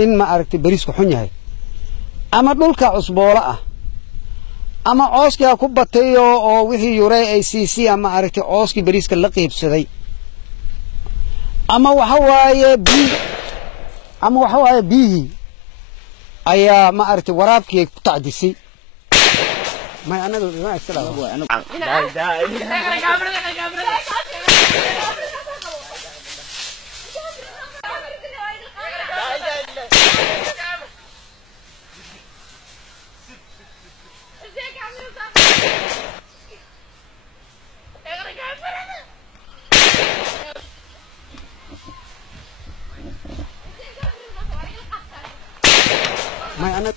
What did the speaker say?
in ma aragtay bariisku xun yahay ama dhulka cusboola ah ama cooska ku batay oo wixii yuray ay siisi ama aragtay cooski bariiska la qeybsaday ama waxa waaye bihi ayaa ma aragtay waraabkii ku tacdisay ما أنا ما أستلم. ما أنا